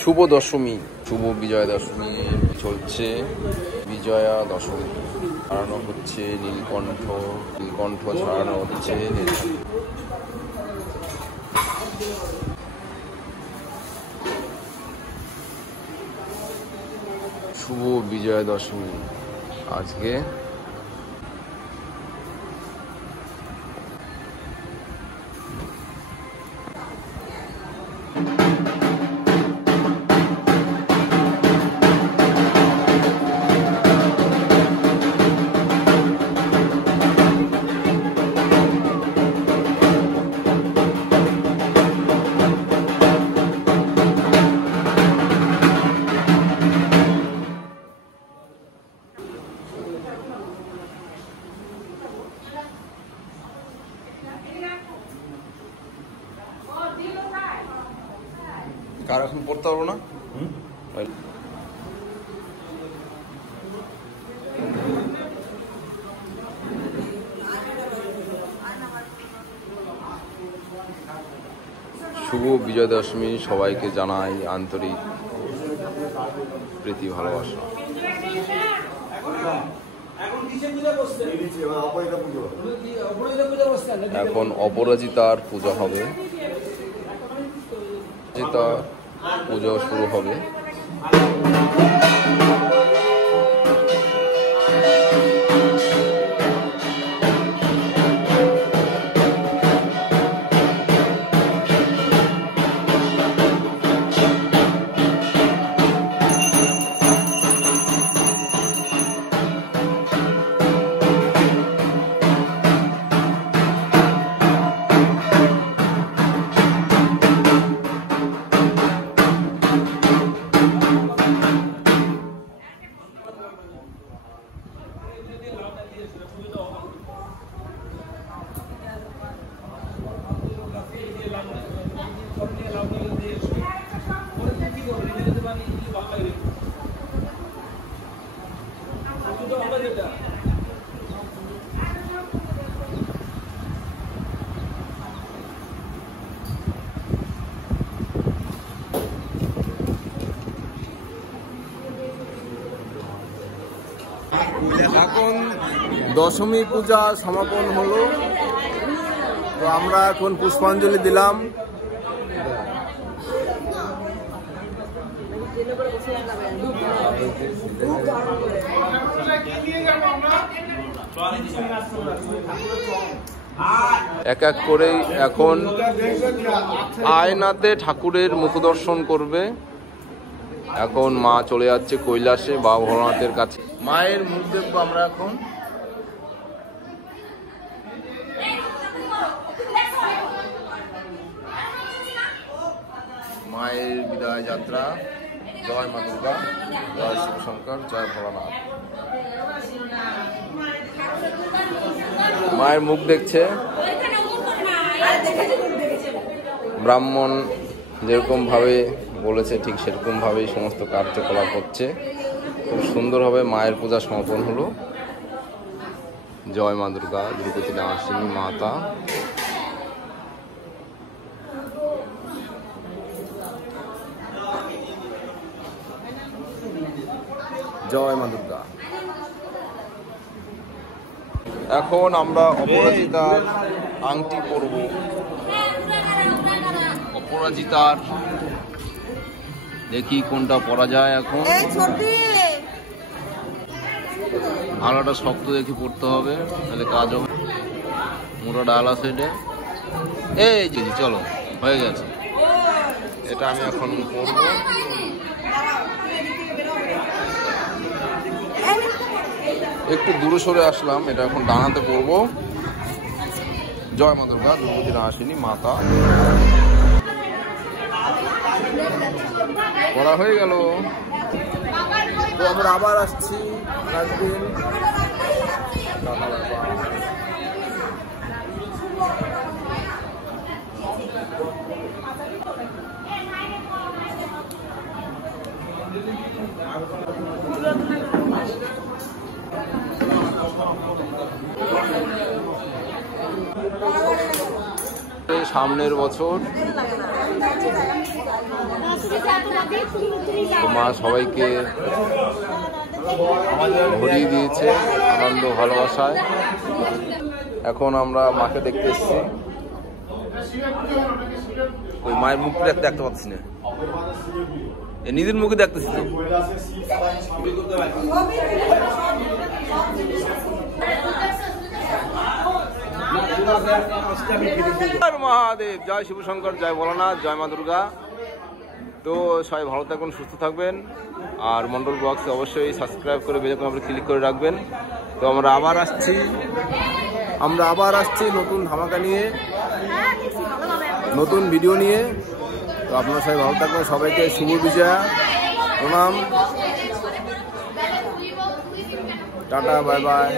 শুভ দশমী, শুভ বিজয়া দশমী চলছে। বিজয়া দশমী ছাড়ানো হচ্ছে নীলকণ্ঠ ছাড়ানো হচ্ছে। শুভ বিজয়া দশমী আজকে। কার এখন পড়তে পারবো না। শুভ বিজয়া দশমী সবাইকে জানাই আন্তরিক প্রীতি ভালোবাসা। এখন অপরাজিতার পূজা হবে, পুজো শুরু হবে। এখন দশমী পূজা সমাপন হলো, তো আমরা এখন পুষ্পাঞ্জলি দিলাম। এক এক করে এখন আয়নাতে ঠাকুরের মুখ দর্শন করবে। এখন মা চলে যাচ্ছে কৈলাসে বা ভোলানাথের কাছে। মায়ের মুখ দেখবো আমরা এখন। মায়ের বিদায় যাত্রা। জয় মা দুর্গা, জয় শিব শঙ্কর, জয় ভোলানাথ। মায়ের মুখ দেখছে। ব্রাহ্মণ যেরকম ভাবে বলেছে ঠিক সেরকম ভাবেই সমস্ত কার্যকলাপ হচ্ছে। খুব সুন্দরভাবে মায়ের পূজা সমাপন হলো। জয় মা দুর্গা, দ্রৌপদী নাসিনী মাতা। জয় মা দুর্গা। এখন আমরা অপরাজিতার আংটি পরব। অপরাজিতার দেখি কোনটা পরা যায়। এখন আলাটা শক্ত দেখি পড়তে হবে, তাহলে কাজ হবে। মোটাটা আলা সাইডে। এই যদি চলো হয়ে গেছে, এটা আমি এখন পরব। একটু দূরে সরে আসলাম, এটা এখন ডানাতে পরবো। জয় মা দুর্গা, দ্রৌপদী নাসিনী মাতা। পড়া হয়ে গেল। তো আমরা আবার আসছি একদিন। সামনের বছর তো মা সবাইকে ভরিয়ে দিয়েছে আনন্দ ভালোবাসায়। এখন আমরা মাকে দেখতে এসেছি। ওই মায়ের মুখটা দেখতে পাচ্ছি না, নিজের মুখে দেখতেছি না। মহাদেব, জয় শিব শঙ্কর, জয় ভোলানাথ, জয় মা দুর্গা। তো সবাই ভালো থাকবেন, সুস্থ থাকবেন। আর মন্ডল ব্লগস অবশ্যই সাবস্ক্রাইব করে বেল আইকনে ক্লিক করে রাখবেন। তো আমরা আবার আসছি নতুন ধামাকা নিয়ে, নতুন ভিডিও নিয়ে। তো আপনারা সবাই ভালো থাকবেন, সবাইকে শুভ বিজয়া, প্রণাম, টাটা, বাই বাই।